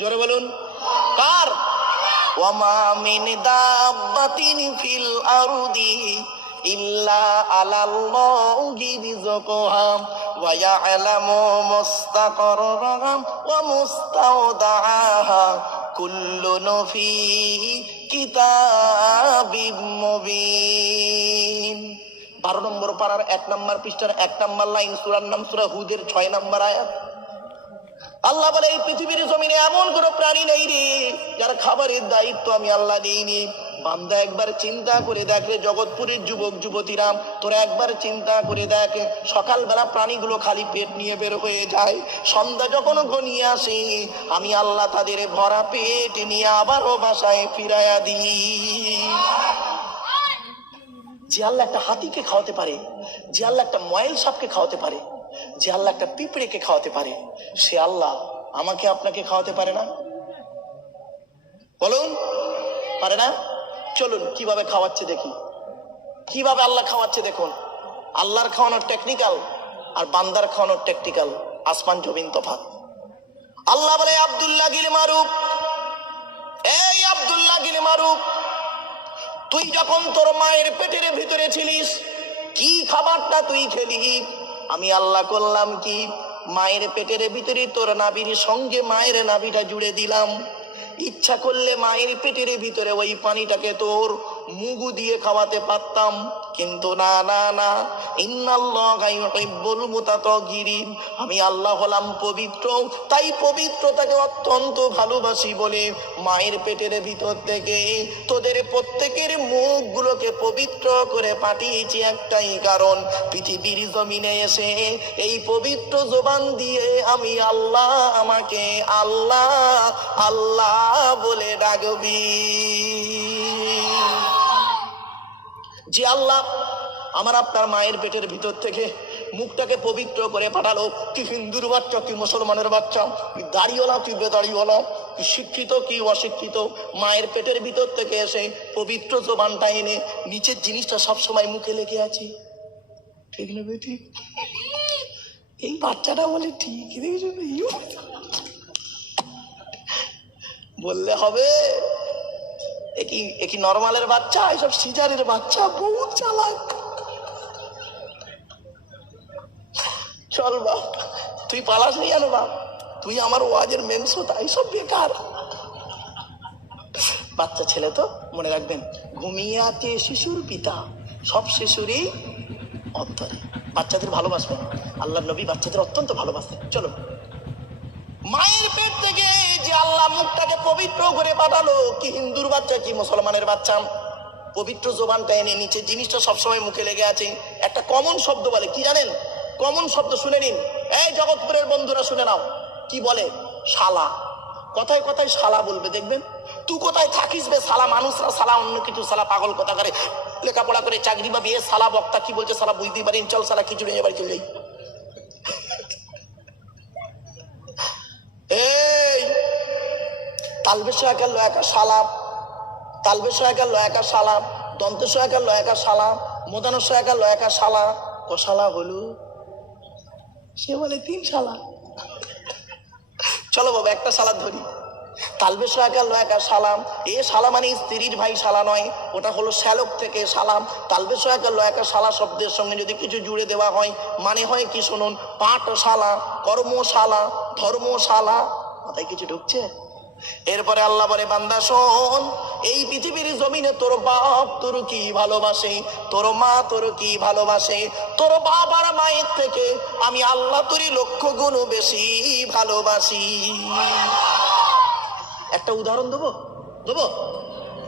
জোরে বলুন, কার? ওয়ামা মিন দাব্বাতিন ফিল আরদি ইল্লা আলাল্লাহি রিজকুহা ওয়া ইয়ালামু মুস্তাকাররাহা ওয়া মুস্তাওদাআহা কুল্লুন ফি কিতাবিম মুবিন। 12 নম্বর পারার 1 নম্বর পৃষ্ঠার 1 নম্বর লাইন, সূরার নাম সূরা হুদের 6 নম্বর আয়াত। আল্লাহ বলে, এই পৃথিবীর জমিনে এমন কোন প্রাণী নেই রে যার খাবারের দায়িত্ব আমি আল্লাহ দিইনি। বান্দা একবার চিন্তা করে দেখ রে, জগৎপুরের যুবক যুবতীরা, তোরা একবার চিন্তা করে দেখ, সকালবেলা প্রাণীগুলো খালি পেট নিয়ে বের হয়ে যায়, সন্ধ্যা যখন ঘনিয়ে আসে আমি আল্লাহ তাদের ভরা পেট নিয়ে আবারও বাসায় ফিরাইয়া দিই। যে আল্লাহ একটা হাতিকে খাওয়াতে পারে, যে আল্লাহ একটা ময়েল সাপকে খাওয়াতে পারে, যে আল্লাহ একটা পিঁপড়েকে খাওয়াতে পারে, সে আল্লাহ আমাকে আপনাকে খাওয়াতে পারে না? বলুন, পারে না? চলুন কিভাবে খাওয়াচ্ছে দেখি, কিভাবে আল্লাহ খাওয়াচ্ছে দেখুন। আল্লাহর খাওয়ানোর টেকনিক্যাল আর বান্দার খাওয়ানোর টেকনিক্যাল আসমান জমিন তফাৎ। আল্লাহ বলে, আব্দুল্লাহ গিল মারুফ, এই আব্দুল্লাহ গিল মারুফ, তুই যখন তোর মায়ের পেটের ভিতরে ছিলিস, কি খাবারটা তুই খেলি? আমি আল্লাহ করলাম কি, মায়ের পেটের ভিতরে তোর নাভির সঙ্গে মায়ের নাভিটা জুড়ে দিলাম। ইচ্ছা করলে মায়ের পেটের ভিতরে ওই পানিটাকে তোর মুগু দিয়ে খাওয়াতে পারতাম, কিন্তু না না না, ইন্নাল্লাহা ইউহিব্বুল মুতাতাহহিরিন, আমি আল্লাহ হলাম পবিত্র, তাই পবিত্রতাকে অত্যন্ত ভালোবাসি বলে মায়ের পেটের ভিতর থেকে তোদের প্রত্যেকের মুখগুলোকে পবিত্র করে পাঠিয়েছি একটাই কারণ, পৃথিবীর জমিনে এসে এই পবিত্র জবান দিয়ে আমি আল্লাহ, আমাকে আল্লাহ আল্লাহ বলে ডাকবি। যে আল্লাহ আমার আপনার মায়ের পেটের ভিতর থেকে মুখটাকে পবিত্র করে পাঠালো, কি হিন্দুর বাচ্চা কি মুসলমানের বাচ্চা, কি দাড়িওয়ালা কি বেদাড়িওয়ালা, কি শিক্ষিত কি অশিক্ষিত, মায়ের পেটের ভিতর থেকে এসে পবিত্র জবানটা এনে নিচের জিনিসটা সবসময় মুখে লেগে আছে। ঠিক না বেটি? এই বাচ্চাটা বলে ঠিক, বললে হবে একই নরমালের বাচ্চা, এসব সিজারের বাচ্চা, বহুত চালাক। চল বাপ, তুই পালাস নি জানো বাপ, তুই আমার ওয়াজের মেন শ্রোতা, এইসব বেকার বাচ্চা ছেলে। তো মনে রাখবেন, ঘুমিয়ে আছে শিশুর পিতা, সব শিশুরই অন্তরে। বাচ্চাদের ভালোবাসবেন, আল্লাহর নবী বাচ্চাদের অত্যন্ত ভালোবাসতেন। চলো, মায়ের পেট থেকে যে আল্লাহ মুখটাকে পবিত্র করে পাঠালো, কি হিন্দুর বাচ্চা কি মুসলমানের বাচ্চা, পবিত্র জবানটা এনে নিচে জিনিসটা সবসময় মুখে লেগে আছে। একটা কমন শব্দ বলে, কি জানেন? কমন শব্দ শুনে নিন, এই জগৎপুরের বন্ধুরা শুনে নাও, কি বলে? শালা। কথায় কথায় শালা বলবে, দেখবেন। তুই কোথায় থাকিস বে শালা, মানুষরা শালা, অন্য কিছু শালা, পাগল কথা করে, লেখাপড়া করে চাকরি বা বিয়ে শালা, বক্তা কি বলছে শালা বুঝতেই পারেন, চল শালা খিচুড়ি নিয়ে বাড়ি চলে যাই। এই তালবেশায়াকার লয়াকার সালাম, তালবেশায়াকার লয়াকার সালাম, দন্তেশায়াকার লয়াকার সালাম, মোদানশায়াকার লয়াকার শালা, ক শালা হলো? সে বলে 3 শালা। চলো বাবা, একটা শালা ধরি। তালবেশায়াকার লয়াকার সালাম, এ শালা মানে স্ত্রীর ভাই শালা নয়, ওটা হলো শ্যালক থেকে সালাম। তালবেশায়াকার লয়াকার শালা শব্দের সঙ্গে যদি কিছু জুড়ে দেওয়া হয়, মানে হয় কি শুনুন, পাঠশালা, কর্মশালা, ধর্মশালা। মাথায় কিছু ঢুকছে? এরপরে আল্লাহ বলে, বান্দা শোন, এই পৃথিবীর জমিনে তোর বাপ তোর কি ভালোবাসে, তোর মা তোর কি ভালোবাসে, তোর বাবার মায়ের থেকে আমি আল্লাহ তোরই 1,00,000 গুণ বেশি ভালোবাসি। একটা উদাহরণ দেবো?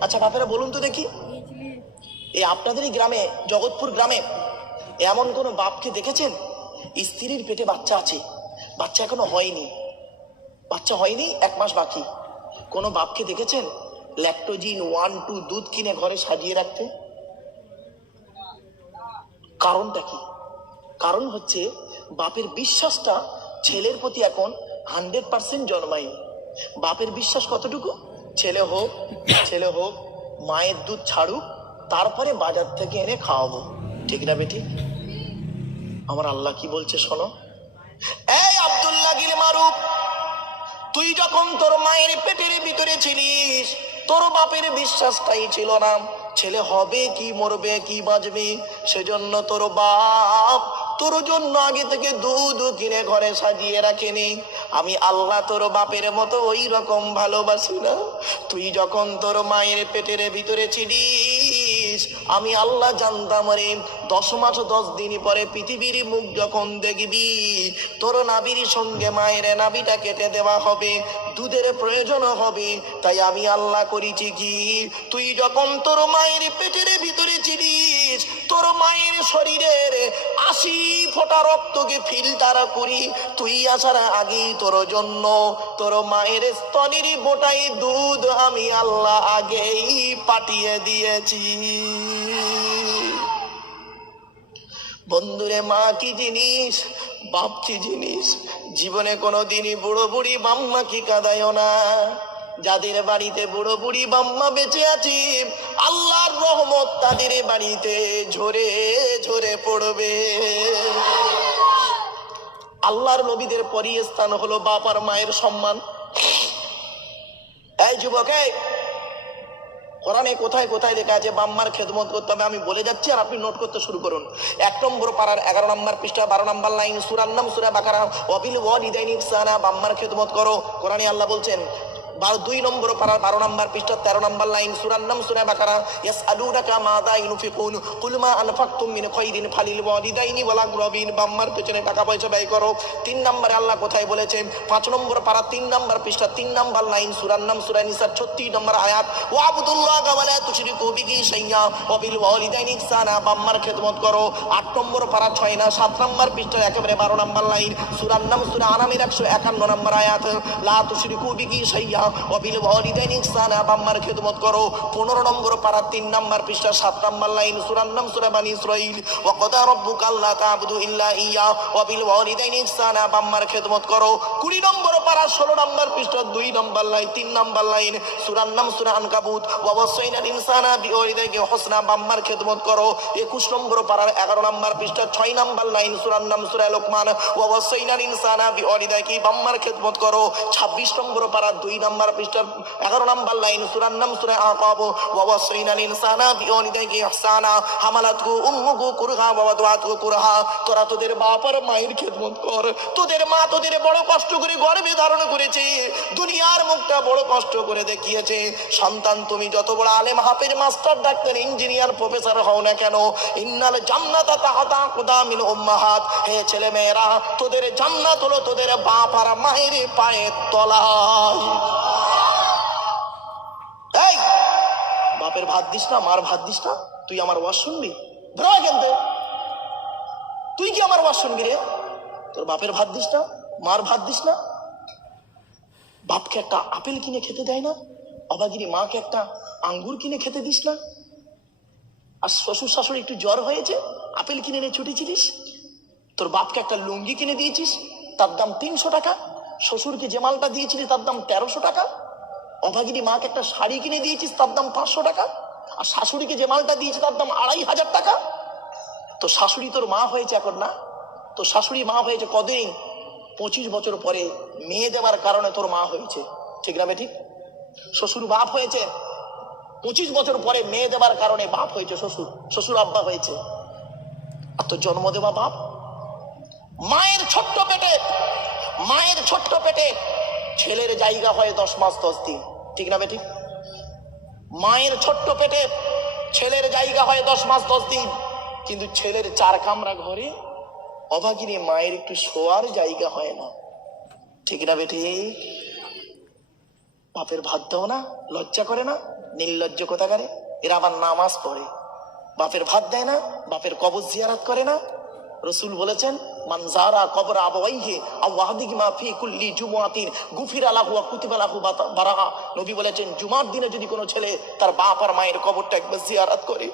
আচ্ছা বাপেরা বলুন তো দেখি, এই আপনাদেরই গ্রামে, জগৎপুর গ্রামে এমন কোন বাপকে দেখেছেন স্ত্রীর পেটে বাচ্চা আছে, বাচ্চা এখনো হয়নি, 1 মাস বাকি? কোন বাপকে দেখেছেন ল্যাকটোজিন 1, 2 দুধ কিনে ঘরে সাজিয়ে রাখতে? কারণটা কি? কারণ হচ্ছে বাপের বিশ্বাসটা ছেলের প্রতি এখন 100% জন্মায়নি। বাপের বিশ্বাস কতটুকু? ছেলে হোক মায়ের দুধ ছাড়ুক, তারপরে বাজার থেকে এনে খাওয়াবো। ঠিক না বেটি? আমার আল্লাহ কি বলছে শোনো, এই আব্দুল্লাহ গিল মারুফ, তুই যখন তোর মায়ের পেটের ভিতরে ছিলিস, তোর বাপের বিশ্বাসটাই ছিল না ছেলে হবে কি মরবে কি বাঁচবে। সেজন্য তোর বাপ তোর জন্য আগে থেকে দুধ কিনে ঘরে সাজিয়ে রাখেনি। আমি আল্লাহ তোর বাপের মতো ওই রকম ভালোবাসি না। তুই যখন তোর মায়ের পেটের ভিতরে ছিলিস, আমি আল্লাহ জানতাম রে 10 মাস 10 দিন পরে পৃথিবীর মুখ যখন দেখবি, তোর নাভির সঙ্গে মায়ের নাভিটা কেটে দেওয়া হবে, দুধের প্রয়োজন হবে। তাই আমি আল্লাহ করেছি কি, তুই যখন তোর মায়ের পেটের ভিতরে ছিলিস, তোর মায়ের শরীরের 80 ফোঁটা রক্তকে ফিল্টার করি তুই আসার আগেই তোর জন্য তোর মায়ের স্তনের গোটাই দুধ আমি আল্লাহ আগেই পাঠিয়ে দিয়েছি। বন্ধুরে, মা কি জিনিস, বাপ কি জিনিস। জীবনে কোনোদিনই বুড়ো বুড়ি বাম্মা কি কাঁদায় না। যাদের বাড়িতে বুড়ো বুড়ি বাম্মা বেঁচে আছে, আল্লাহর রহমত তাদের বাড়িতে ঝরে ঝরে পড়বে। আল্লাহর নবীদের পরই স্থান হলো বাপ আর মায়ের সম্মান। এই যুবক, কোরআনে কোথায় কোথায় লেখা আছে বাম্মার খেদমত করতে হবে? আমি বলে যাচ্ছি আর আপনি নোট করতে শুরু করুন। 1 নম্বর পারার 11 নম্বর পৃষ্ঠা 12 নম্বর লাইন, সূরার নাম সূরা বাকারা, ওয়াবিল ওয়ালিদাইনি ইহসানা, বাম্মার খেদমত করো। কোরআনে আল্লাহ বলছেন 2 নম্বর পারার 12 নম্বর পৃষ্ঠা 13 নম্বর লাইন, সূরার নাম সূরা বাকারা, ইয়াসআলুনাকা মাযা ইউনফিকুন কুল মা আনফাকতুম মিন খায়রিন ফালিল ওয়ালিদাইনি ওয়াল আকরাবিন, বাম্মার পেছনে টাকা পয়সা ব্যয় করো। 3 নম্বরে আল্লাহ কোথায় বলেছেন? 5 নম্বর পারা 3 নম্বর পৃষ্ঠা 3 নম্বর লাইন, সূরার নাম সূরা নিসা 36 নম্বর আয়াত, ওয়াবুদুল্লাহা ওয়া লা তুশরিকু বিহি শাইয়্যা ওয়াবিল ওয়ালিদাইনি ইহসানা, বাম্মার খেদমত করো। 8 নম্বর পারা 6 না 7 নম্বর পৃষ্ঠা একেবারে 12 নম্বর লাইন, সূরার নাম সূরা আনামের 151 নম্বর আয়াত, লা তুশরিকু বিহি শাইয়্যা ওয়াবিল ওয়ালিদাইনি ইহসানা, বাম্মার খেদমত করো। 15 নম্বর পারা 3 নম্বর পৃষ্ঠা 7 নম্বর লাইন, সূরার নাম সূরা বানী ইসরাঈল, ওয়া ক্বাদা রাব্বুকা আল্লা তা'বুদু ইল্লা ইয়্যা ওয়াবিল ওয়ালিদাইনি ইহসানা, বাম্মার খেদমত করো। 20 নম্বর পারা 16 নম্বর পৃষ্ঠা 2 নম্বর লাইন 3 নম্বর লাইন, সূরার নাম সূরা আনকাবুত, ওয়া ওয়াসাইনাল ইনসানা বিওয়ালিদাইহি হুসনা, বাম্মার খেদমত করো। 21 নম্বর পারার 11 নম্বর পৃষ্ঠা 6 নম্বর লাইন, সূরার নাম সূরা লোকমান, ওয়া ওয়াসাইনাল ইনসানা বিওয়ালিদাইহি, বাম্মার খেদমত করো। 26 নম্বর পারা 2 নম্বর পৃষ্ঠা 11 নম্বর লাইন, সূরার নাম সূরা আকাব, ওয়া ওয়াসাইনাল ইনসানা বিওয়ালিদাইহি ইহসানা হামালাতহু উম্মুহু কুরহা ওয়া ওয়াদাতুহু কুরহা। তোরা তোদের বাপ আর মায়ের খেদমত কর। তোদের মা তোদের বড় কষ্ট করে গর্ভে ধারণ করেছে, দুনিয়ার মুখটা বড় কষ্ট করে দেখিয়েছে। সন্তান, তুমি যত বড় আলেম, হাফেজ, মাস্টার, ডাক্তার, ইঞ্জিনিয়ার, প্রফেসর হও না কেন, ইন্নাল জান্নাতা তাহতা আকদামিল উম্মাহাত, হে ছেলে মেয়েরা, তোদের জান্নাত হলো তোদের বাপ আর মায়ের পায়ের তলায়। এই বাপের ভাত দিস না, মার ভাত দিস না, তুই আমার ওয়াজ শুনবি? তুই কি আমার ওয়াজ শুনবি রে? তোর বাপের ভাত দিস না, মার ভাত দিস না, বাপকে একটা আপেল কিনে খেতে দেয় না, অবাগিরি মাকে একটা আঙ্গুর কিনে খেতে দিস না। আর শ্বশুর শাশুড়ি একটু জ্বর হয়েছে, আপেল কিনে নিয়ে ছুটেছিলিস। তোর বাপকে একটা লুঙ্গি কিনে দিয়েছিস, তার দাম 300 টাকা। শ্বশুরকে যে মালটা দিয়েছিলি তার দাম 1300 টাকা। অভাগিনী মাকে একটা শাড়ি কিনে দিয়েছিস, তার দাম 500 টাকা। আর শাশুড়িকে যে মালটা দিয়েছিস তার দাম 2500 টাকা। তো শাশুড়ি তোর মা হয়েছে এখন না? তো শাশুড়ি মা হয়েছে কদিন? 25 বছর পরে মেয়ে দেওয়ার কারণে তোর মা হয়েছে, ঠিক না বেঠিক? শ্বশুর বাপ হয়েছে 25 বছর পরে মেয়ে দেওয়ার কারণে বাপ হয়েছে, শ্বশুর আব্বা হয়েছে। আর তোর জন্ম দেওয়া বাপ মায়ের ছোট্ট পেটে ছেলের জায়গা হয় 10 মাস 10 দিন, ঠিক না বেঠিক? মায়ের ছোট্ট পেটে ছেলের জায়গা হয় 10 মাস 10 দিন, কিন্তু ছেলের 4 কামরা ঘরে অভাগিনী মায়ের একটু শোয়ার জায়গা হয় না, ঠিক না বেঠিক? বাপের ভাত দাও না, লজ্জা করে না? নির্লজ্জ কোথাকারে। এরা আবার নামাজ পড়ে, বাপের ভাত দেয় না, বাপের কবর জিয়ারত করে না। রাসূল বলেছেন, মান যারা কবর আবাওয়াইহি আও ওয়াহদিহিমা ফি কুল্লি জুমআতিন গুফিরা লাহু ওয়া কুতিবা লাহু বারাআ। নবী বলেছেন, জুমার দিনে যদি কোনো ছেলে তার বাপ আর মায়ের কবরটা একবার জিয়ারত করে,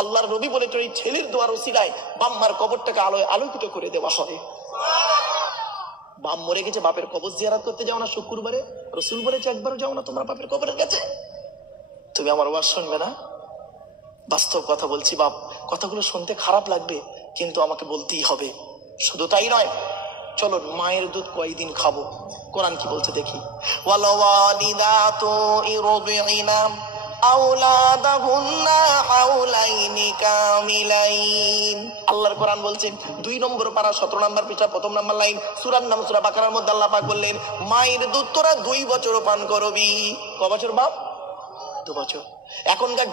আল্লাহর নবী বলেছেন এই ছেলের দোয়ার ওসিলায় বাম্মার কবরটাকে আলোকিত করে দেওয়া হয়। বাপ মরে গেছে, বাপের কবর জিয়ারত করতে যাও না শুক্রবারে? রাসূল বলেছে একবারও যাও না তোমার বাপের কবরের কাছে? তুমি আমার ওয়াজ শুনবে না? বাস্তব কথা বলছি বাপ, কথাগুলো শুনতে খারাপ লাগবে কিন্তু আমাকে বলতেই হবে। শুধু তাই নয়, চলো মায়ের দুধ কয়দিন খাবো। কোরআন কি বলছে দেখি। ওয়াল ওয়ালিদাতু ইরদিনা আওলাদাহুন্না হাওলাইনি কামিলাইন। আল্লাহর কোরআন বলছেন 2 নম্বর পারা 17 নম্বর পৃষ্ঠা 1 নম্বর লাইন, সূরার নাম সূরা বাকারার মধ্যে আল্লাহ পাক বললেন মায়ের দুধ তোরা 2 বছর পান করবি। ক বছর বাপ? 2 বছর। এখনকার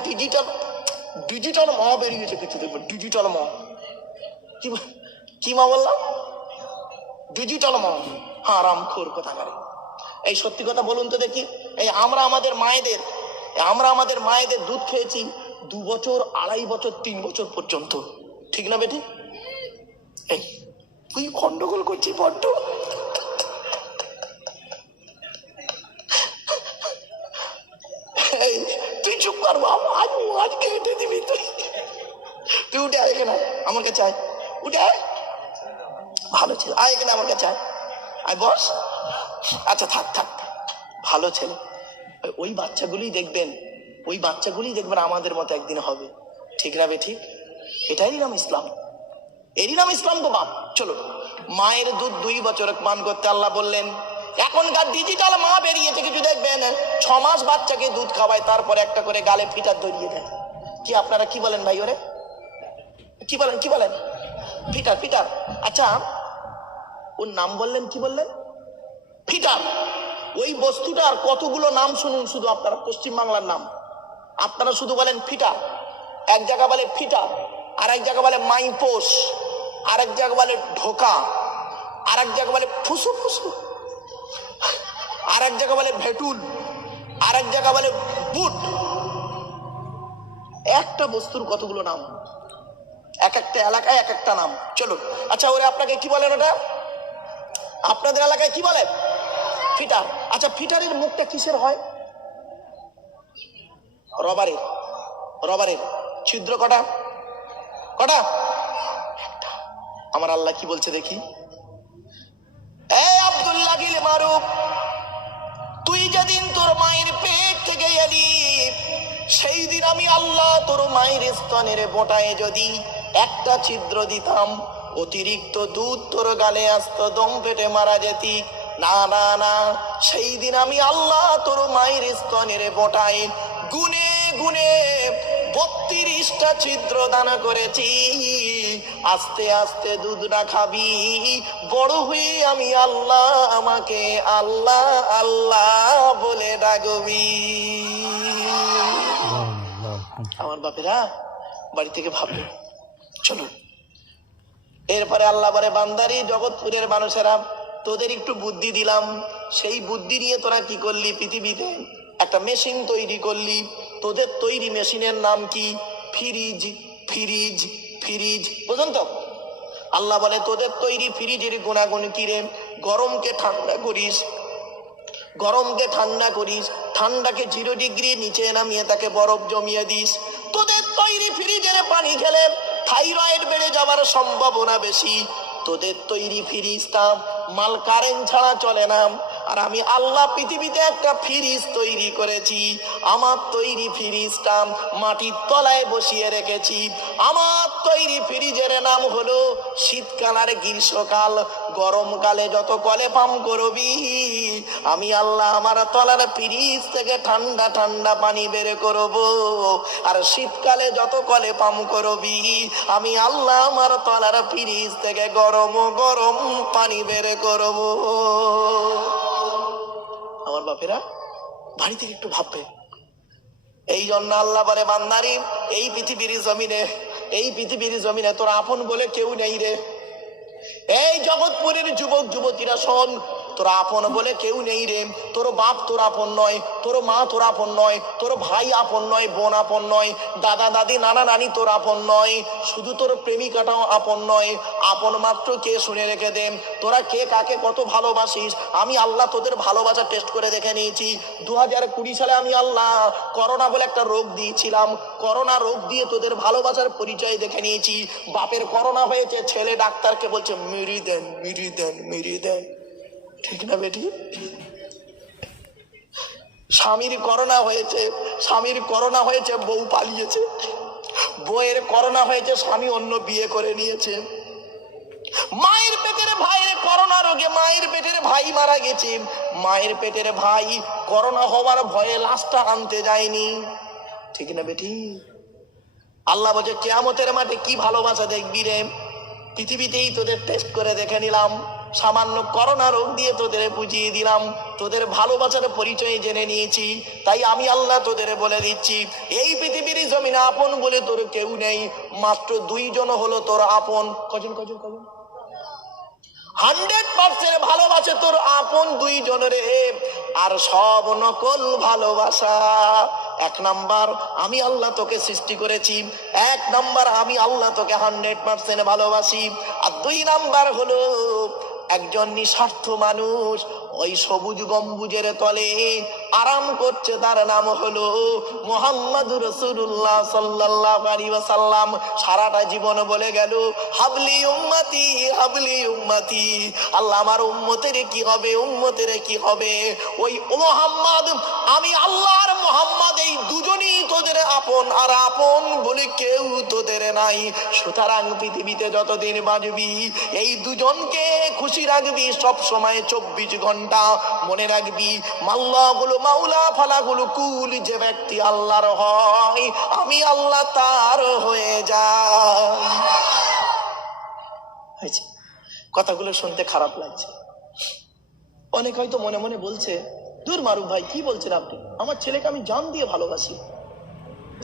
ডিজিটাল মা বেরিয়েছে, কিছু দেখবেন ডিজিটাল মা। কি মা বললাম? ডিজিটাল মা। হারামখোর কোথাকারে। এই সত্যি কথা বলুন তো দেখি, এই আমরা আমাদের মায়েদের দুধ খেয়েছি 2 বছর, 2.5 বছর, 3 বছর পর্যন্ত, ঠিক না বেটি? এই তুই গন্ডগোল করছি বড্ড। এই তুই চুপ কর বাবা, আজ কেটে দিবি তুই। তুই উঠে আয় এখানে, আমার কাছে আয়, উঠে আয়। ভালো ছেলে, আয় এখানে আমার কাছে আয়, আয় বস। আচ্ছা থাক, ভালো ছেলে। ওই বাচ্চাগুলি দেখবেন আমাদের মতো একদিন হবে, ঠিক না বে ঠিক? এটাই নাম ইসলাম, এরই নাম ইসলাম তো বাপ। চলো, মায়ের দুধ 2 বছর পান করতে আল্লাহ বললেন। এখনকার ডিজিটাল মা বেরিয়েছে, কিছু দেখবেন 6 মাস বাচ্চাকে দুধ খাওয়ায়, তারপরে একটা করে গালে ফিটার ধরিয়ে দেয়। কি আপনারা কি বলেন ভাই? ওরে কি বলেন? ফিটার। আচ্ছা, ওর নাম বললেন, কি বললেন? ফিটার। ওই বস্তুটার কতগুলো নাম শুনুন শুধু আপনারা, পশ্চিমবাংলার নাম। আপনারা শুধু বলেন ফিটার, এক জায়গা বলে ফিটার, আর এক জায়গা বলে মাইপোষ, আর এক জায়গা বলে ঢোকা, আর এক জায়গা বলে ফুসু, আর এক জায়গা বলে ভেটুল, আর এক জায়গা বলে বুট। একটা বস্তুর কতগুলো নাম, এক একটা এলাকায় এক একটা নাম। চলো, আচ্ছা ওরে আপনাকে কি বলেন? ওটা আপনাদের এলাকায় কি বলেন? ফিটার। আচ্ছা, ফিটারের মুখটা কিসের হয়? রবারের। ছিদ্র কটা? একটা। আমার আল্লাহ কি বলছে দেখি। আব্দুল্লাহ গিলে মারুফ, তুই যেদিন তোর মায়ের পেট থেকে এলি, সেই দিন আমি আল্লাহ তোর মায়ের স্তনের বোটায় যদি একটা ছিদ্র দিতাম, অতিরিক্ত দুধ তোর গালে আসতো, দম পেটে মারা যেতি। না, সেই দিন আমি আল্লাহ তোর মায়ের স্তনের বোটায় গুনে 32টা ছিদ্র দান করেছি। আস্তে আস্তে দুধটা খাবি, বড় হয়ে আমি আল্লাহ, আমাকে আল্লাহ বলে ডাকবি। আমার বাপেরা বাড়ি থেকে ভাববে। চলো, এরপরে আল্লাহ বলে বান্দারি, জগৎপুরের মানুষেরা, তোদের একটু বুদ্ধি দিলাম, সেই বুদ্ধি নিয়ে তোরা কি করলি? পৃথিবীতে একটা মেশিন তৈরি করলি। তোদের তৈরি মেশিনের নাম কি? ফ্রিজ। বুঝুন তো? আল্লাহ বলে তোদের তৈরি ফ্রিজের গুণাগুণ কি রে? গরমকে ঠান্ডা করিস, ঠান্ডাকে 0 ডিগ্রি নিচে নামিয়ে তাকে বরফ জমিয়ে দিস। তোদের তৈরি ফ্রিজের পানি খেলে থাইরয়েড বেড়ে যাওয়ার সম্ভাবনা বেশি। তোদের তৈরি ফ্রিজটা মাল কারেন্ট ছাড়া চলে না, আর আমি আল্লাহ পৃথিবীতে একটা ফ্রিজ তৈরি করেছি। আমার তৈরি ফ্রিজটা মাটির তলায় বসিয়ে রেখেছি। আমার তৈরি ফ্রিজের নাম হলো শীতকাল আর গ্রীষ্মকাল। গরমকালে যত কলে পাম করবি, আমি আল্লাহ আমার তলার ফ্রিজ থেকে ঠান্ডা পানি বের করব। আর শীতকালে যত কলে পাম করবি, আমি আল্লাহ আমার তলার ফ্রিজ থেকে গরম পানি বের করব। আমার বাপেরা বাড়ি থেকে একটু ভাববে। এই জন্য আল্লাহ বলে বান্দারি, এই পৃথিবীর জমিনে তোর আপন বলে কেউ নেই রে। এই জগৎপুরের যুবক যুবতীরা শোন, তোর আপন বলে কেউ নেই রে। তোর বাপ তোর আপন নয়, তোর মা তোর আপন নয়, তোর ভাই আপন নয়, বোন আপন নয়, দাদা দাদি নানা নানি তোর আপন নয়, শুধু তোর প্রেমিকাটাও আপন নয়। আপন মাত্র কে? শুনে রেখে দে, তোরা কে কাকে কত ভালোবাসিস। আমি আল্লাহ তোদের ভালোবাসা টেস্ট করে দেখে নিয়েছি। 2020 সালে আমি আল্লাহ করোনা বলে একটা রোগ দিয়েছিলাম। করোনা রোগ দিয়ে তোদের ভালোবাসার পরিচয় দেখে নিয়েছি। বাপের করোনা হয়েছে, ছেলে ডাক্তারকে বলছে মিরি দেন। ঠিক না বেটি? স্বামীর করোনা হয়েছে, বউ পালিয়েছে। বউয়ের করোনা হয়েছে, স্বামী অন্য বিয়ে করে নিয়েছে। মায়ের পেটের ভাইয়ের করোনা রোগে মায়ের পেটের ভাই মারা গেছে, মায়ের পেটের ভাই করোনা হওয়ার ভয়ে লাশটা আনতে যায়নি, ঠিক না বেটি? আল্লাহ বলছে কিয়ামতের মাঠে কি ভালোবাসা দেখবি রে? পৃথিবীতেই তোদের টেস্ট করে দেখে নিলাম, সামান্য করোনা রোগ দিয়ে তোদের বুঝিয়ে দিলাম, তোদের ভালোবাসার পরিচয় জেনে নিয়েছি। তাই আমি আল্লাহ তোদের বলে দিচ্ছি, এই পৃথিবীর জমিনে আপন বলে তোর কেউ নেই, মাত্র 2 জন হলো তোর আপন। কজন কজন কজন? 100% ভালোবাসে তোর আপন 2 জনের, আর সব নকল ভালোবাসা। 1 নাম্বার, আমি আল্লাহ তোকে সৃষ্টি করেছি, 1 নাম্বার আমি আল্লাহ তোকে 100% ভালোবাসি। আর 2 নাম্বার হলো একজন নিঃস্বার্থ মানুষ ওই সবুজ গম্বুজের তলে আরাম করছে, তার নাম হলো মুহাম্মাদুর রাসূলুল্লাহ সাল্লাল্লাহু আলাইহি ওয়াসাল্লাম। সারাটা জীবন বলে গেল হাবলি উম্মতি হাবলি উম্মতি, আল্লাহ আমার উম্মতের কি হবে, উম্মতের কি হবে? ওই মুহাম্মদ, আমি আল্লাহর মুহাম্মদ, এই দুজনই তোদের আপন, আর আপন বলে কেউ তোদের নাই। সুতরাং পৃথিবীতে যতদিন বাঁচবি এই দুজনকে খুশি রাখবি সব সময়, 24 ঘন্টা মনে রাখবি। মাল্লাগুলো মাওলা ফালাগুলো কুল, যে ব্যক্তি আল্লাহর হয় আমি আল্লাহ তার হয়ে যায়। কথাগুলো শুনতে খারাপ লাগছে, অনেক হয়তো মনে মনে বলছে দূর মারুফ ভাই কি বলছেন আপনি, আমার ছেলেকে আমি জান দিয়ে ভালোবাসি।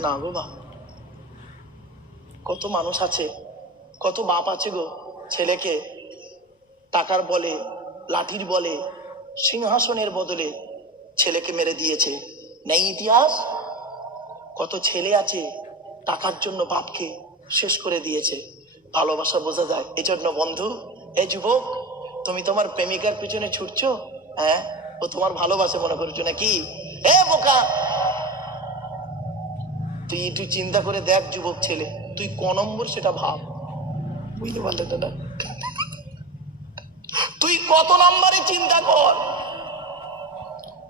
না গো বাপ, কত মানুষ আছে, কত বাপ আছে গো, ছেলেকে টাকার বলে, লাঠির বলে, সিংহাসনের বদলে ছেলেকে মেরে দিয়েছে। নেই ইতিহাস? কত ছেলে আছে টাকার জন্য বাপকে শেষ করে দিয়েছে। ভালোবাসা বোঝা যায়। এজন্য বন্ধু, এই যুবক, তুমি তোমার প্রেমিকার পিছনে ছুটছো, হ্যাঁ, ও তোমার ভালোবাসে মনে করছো নাকি? এ বোকা, তুই একটু চিন্তা করে দেখ যুবক ছেলে, তুই ক নম্বর সেটা ভাব, বুঝতে পারলে না? তুই কত নম্বরে চিন্তা কর।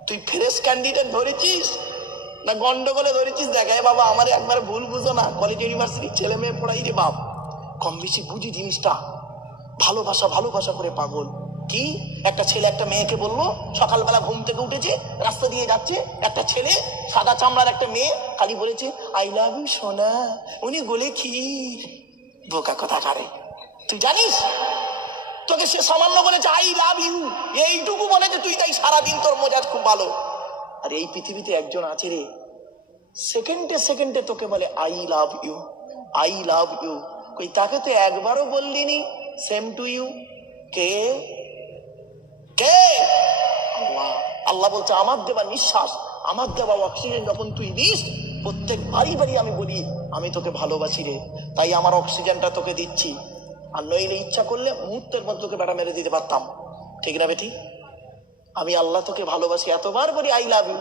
তুই ফ্রেশ ক্যান্ডিডেট ধরেছিস না গন্ডগোলে ধরেছিস? দেখায় বাবা আমার একবার ভুল বুঝো না, কলেজ ইউনিভার্সিটির ছেলে মেয়ে পড়াই রে বাপ, কম বেশি বুঝি জিনিসটা। ভালোবাসা ভালোবাসা করে পাগল। কি একটা ছেলে একটা মেয়েকে বললো, সকালবেলা ঘুম থেকে উঠেছে, রাস্তা দিয়ে যাচ্ছে, একটা ছেলে সাদা চামড়ার একটা মেয়ে খালি বলেছে আই লাভ ইউ সোনা, উনি বলে কি বোকা কথা কারে, তুই জানিস? তোকে সে সামান্য বলেছে আই লাভ ইউ, এইটুকু বলেছে তুই, তাই সারাদিন তোর মেজাজ খুব ভালো। আর এই পৃথিবীতে একজন আছে রে, সেকেন্ডে সেকেন্ডে তোকে বলে I love you, I love you. কই তাকে তো একবারও বললিনি সেম টু ইউ? কে কে? আল্লাহ। আল্লাহ বলছে আমার দেওয়া নিঃশ্বাস, আমার দেওয়া অক্সিজেন যখন তুই দিস, প্রত্যেক বাড়ি বাড়ি আমি বলি আমি তোকে ভালোবাসি রে, তাই আমার অক্সিজেনটা তোকে দিচ্ছি। আর নইলে ইচ্ছা করলে মুহূর্তের মধ্যে তোকে বেড়া মেরে দিতে পারতাম, ঠিক না বেটি? আমি আল্লাহ তোকে ভালোবাসি, এতবার বলি আই লাভ ইউ,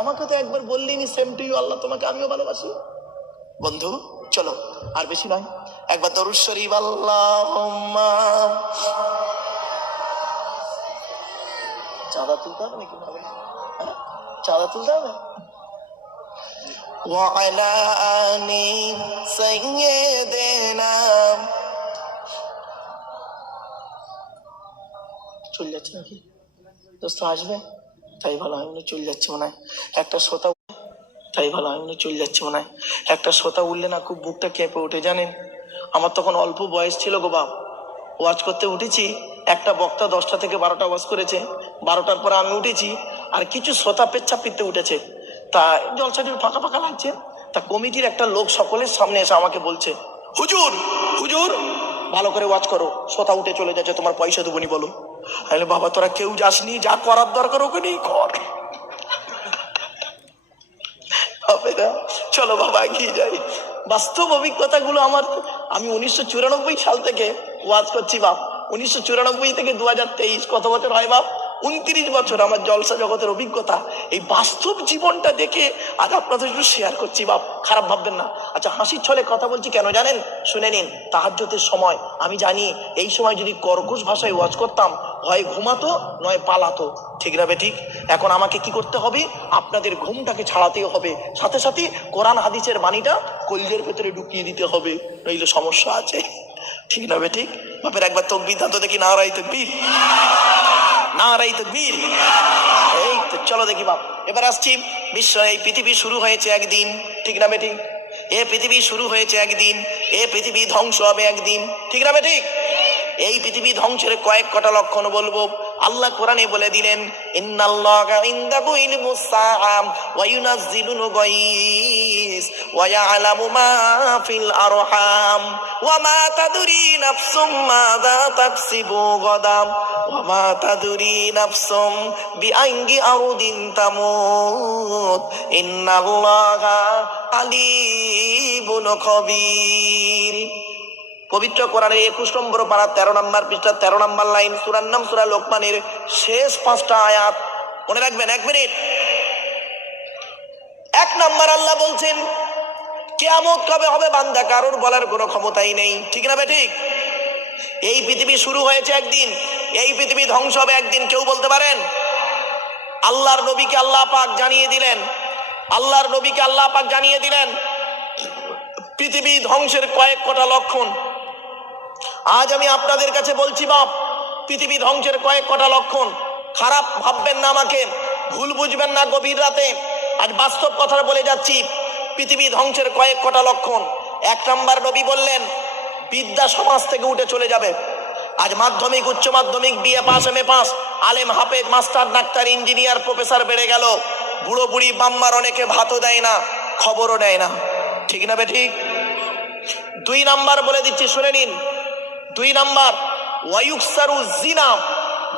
আমাকে তো একবার বললিনি সেম টু ইউ। আল্লাহ তোমাকে আমিও ভালোবাসি। বন্ধু চলো, আর বেশি নয়, একবার দরুদ শরীফ আল্লাহুম্মা। চাঁদা তুলতে হবে নাকি? চাঁদা তুলতে হবে। ওয়া আলা আলি সাইয়্যিদিনা। চলে যাচ্ছে নাকি দোস্ত? আসবে তাই ভালো, আমি মনে চলে যাচ্ছে মনে হয়। একটা শ্রোতা, তাই ভালো, আমি মনে চলে যাচ্ছে মনে হয়। একটা শ্রোতা উঠলে না খুব বুকটা কেঁপে ওঠে জানেন। আমার তখন অল্প বয়স ছিল গো বাপ, ওয়াজ করতে উঠেছি, একটা বক্তা 10টা থেকে 12টা ওয়াজ করেছে, 12টার পরে আমি উঠেছি, আর কিছু শ্রোতা পেচ্ছাপ পিতে উঠেছে। তা জলসাটির ফাঁকা ফাঁকা লাগছে, তা কমিটির একটা লোক সকলের সামনে এসে আমাকে বলছে, হুজুর হুজুর ভালো করে ওয়াজ করো, শ্রোতা উঠে চলে যাচ্ছে, তোমার পয়সা দেবনি বলো। আরে বাবা তোরা কেউ যাসনি, যা করার দরকার ওখানেই কর, হবে না। চলো বাবা এগিয়ে যাই। বাস্তব অভিজ্ঞতাগুলো আমার, আমি 1994 সাল থেকে ওয়াজ করছি বাপ, 1994 থেকে 2023, কত বছর হয় বাপ? 29 বছর আমার জলসা জগতের অভিজ্ঞতা, এই বাস্তব জীবনটা দেখে আজ আপনাদের একটু শেয়ার করছি বাপ, খারাপ ভাববেন না। আচ্ছা হাসির ছলে কথা বলছি কেন জানেন? শুনে নিন। তাহাজ্জুদের সময় আমি জানি এই সময় যদি কর্কশ ভাষায় ওয়াজ করতাম, হয় ঘুমাতো নয় পালাতো, ঠিক না বেঠিক? এখন আমাকে কি করতে হবে? আপনাদের ঘুমটাকে ছাড়াতে হবে, সাথে সাথে কোরআন হাদিসের বাণীটা কলিজের ভেতরে ঢুকিয়ে দিতে হবে, নইলে সমস্যা আছে। ঠিক না বে ঠিক? বাপের একবার তকবীর দাও তো দেখি, নারাই তকবীর, নারাই তকবীর। এই তো চলো দেখি বাপ। এবার আসছি, বিশ্ব এই পৃথিবী শুরু হয়েছে একদিন, ঠিক না বে ঠিক? এ পৃথিবী শুরু হয়েছে একদিন, এ পৃথিবী ধ্বংস হবে একদিন, ঠিক না বে ঠিক? এই পৃথিবী ধ্বংসের কয়েক কটা লক্ষণ বলবো। আল্লাহ কোরআনে বলে দিলেন, ইন্নাল্লাহা ইনদাহু ইলমুস সাআ ওয়া ইউনাজ্জিলুল গায়স ওয়া ইয়ালামু মা ফিল আরহাম ওয়া মা তাদরি নাফসুম মাযা তাকসিবু গাদাম ওয়া মা তাদরি নাফসুম বিআইয়ি আরদিন তামুত ইন্নাল্লাহা আলিমুন খবীর। পবিত্র কোরআনের 21 নম্বর পারা 13 নম্বর পৃষ্ঠা 13 নম্বর লাইন, সূরার নাম সূরা লোকমানের শেষ 5টা আয়াত মনে রাখবেন। 1 মিনিট। 1 নম্বর আল্লাহ বলছেন, কিয়ামত কবে হবে বান্দা কারোর বলার কোনো ক্ষমতাই নেই, ঠিক না বে ঠিক? এই পৃথিবী শুরু হয়েছে একদিন, এই পৃথিবী ধ্বংস হবে একদিন, কেউ বলতে পারেন? আল্লাহর নবীকে আল্লাহ পাক জানিয়ে দিলেন, আল্লাহর নবীকে আল্লাহ পাক জানিয়ে দিলেন পৃথিবী ধ্বংসের কয়েক কটা লক্ষণ। আজ আমি আপনাদের কাছে বলছি বাপ, পৃথিবী ধ্বংসের কয়েক কটা লক্ষণ। খারাপ ভাববেন না, আমাকে ভুল বুঝবেন না গভীর রাতে, আজ বাস্তব কথা বলে যাচ্ছি। পৃথিবী ধ্বংসের কয়েক কটা লক্ষণ। 1 নম্বর নবী বললেন, বিদ্যা সমাজ থেকে উঠে চলে যাবে। আজ মাধ্যমিক, উচ্চ মাধ্যমিক, বিএ পাস, এমএ পাস, আলেম, হাফেজ, মাস্টার, ডাক্তার, ইঞ্জিনিয়ার, প্রফেসর বেড়ে গেল। বুড়ো বুড়ি বাম্মার অনেকে ভাতও দেয় না, খবরও নেয় না, ঠিক না বে ঠিক? 2 নাম্বার বলে দিচ্ছি, শুনে নিন। 2 নাম্বার, ওয়ায়ুকসারু জিনা,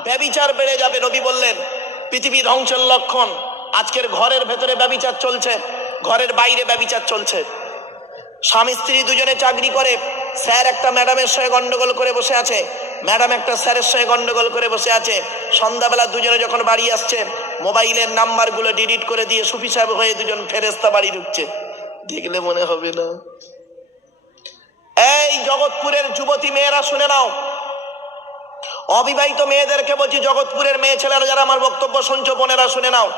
ব্যভিচার বেড়ে যাবে। নবী বললেন পৃথিবী ধ্বংসের লক্ষণ। আজকের ঘরের ভেতরে ব্যভিচার চলছে, ঘরের বাইরে ব্যভিচার চলছে। স্বামী স্ত্রী দুজনে চাকরি করে, স্যার একটা ম্যাডামের সঙ্গে গন্ডগোল করে বসে আছে, ম্যাডাম একটা স্যারের সঙ্গে গন্ডগোল করে বসে আছে। সন্ধ্যাবেলা দুজনে যখন বাড়ি আসছে, মোবাইলের নাম্বারগুলো ডিলিট করে দিয়ে সুফি সাহেব হয়ে দুজন ফেরেস্তা বাড়ি ঢুকছে। দেখলে মনে হবে না? এই জগৎপুরের যুবতী মেয়েরা শুনে নাও, অবিবাহিত মেয়েদেরকে বলছি, জগৎপুরের মেয়ে ছেলেরা যারা আমার বক্তব্য শুনছো, বোনেরা শুনে নাও,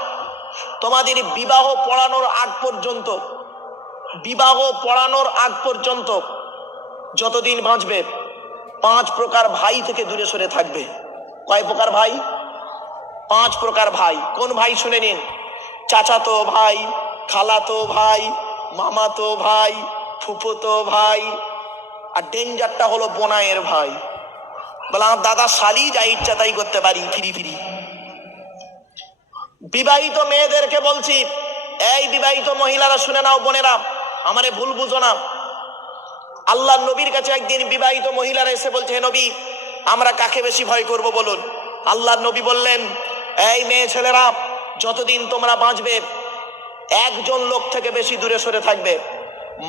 তোমাদের বিবাহ পড়ানোর আগ পর্যন্ত, বিবাহ পড়ানোর আগ পর্যন্ত যতদিন বাঁচবে 5 প্রকার ভাই থেকে দূরে সরে থাকবে। কয় প্রকার ভাই? 5 প্রকার ভাই। কোন ভাই শুনে নিন। চাচাতো ভাই, খালাতো ভাই, মামাতো ভাই, ফুফুতো ভাই, আর ডেঞ্জারটা হলো বোনায়ের ভাই। বলে আমার দাদা শালি যা ইচ্ছা তাই করতে পারি, ফিরি ফিরি। বিবাহিত মেয়েদেরকে বলছি, এই বিবাহিত মহিলারা শুনে নাও, বোনেরা আমারে ভুল বুঝো না। আল্লাহ নবীর কাছে একদিন বিবাহিত মহিলারা এসে বলছে, হে নবী, আমরা কাকে বেশি ভয় করব বলুন? আল্লাহ নবী বললেন, এই মেয়ে ছেলেরা, যতদিন তোমরা বাঁচবে একজন লোক থেকে বেশি দূরে সরে থাকবে।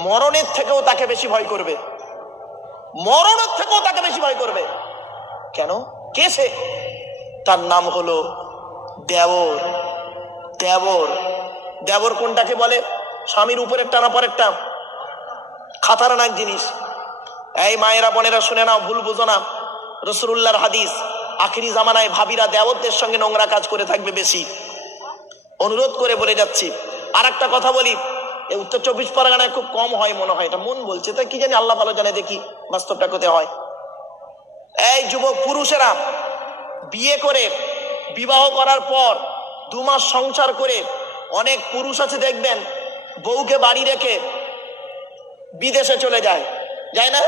মরণের থেকেও তাকে বেশি ভয় করবে, মরণের থেকেও তাকে বেশি ভয় করবে। কেন? কে সে? তার নাম হলো দেওর। দেওর, দেওর কোনটাকে বলে? স্বামীর উপরের টানা পরেরটা, খাতারনাক জিনিস। এই মায়েরা বোনেরা শুনে নাও, ভুল বুঝো না। রাসূলুল্লাহর হাদিস, আখিরি জামানায় ভাবিরা দেওরদের সঙ্গে নোংরা কাজ করে থাকবে বেশি। অনুরোধ করে বলে যাচ্ছি। আর একটা কথা বলি, এই উত্তর 24 পরগনায় খুব কম হয় মনে হয়, এটা মন বলছে, তাই কি জানি, আল্লাহ ভালো জানে, দেখি বাস্তবটা কোথায় হয়। এই যুবক পুরুষেরা বিয়ে করে, বিবাহ করার পর 2 মাস সংসার করে, অনেক পুরুষ আছে দেখবেন বউকে বাড়ি রেখে বিদেশে চলে যায়, যায় না?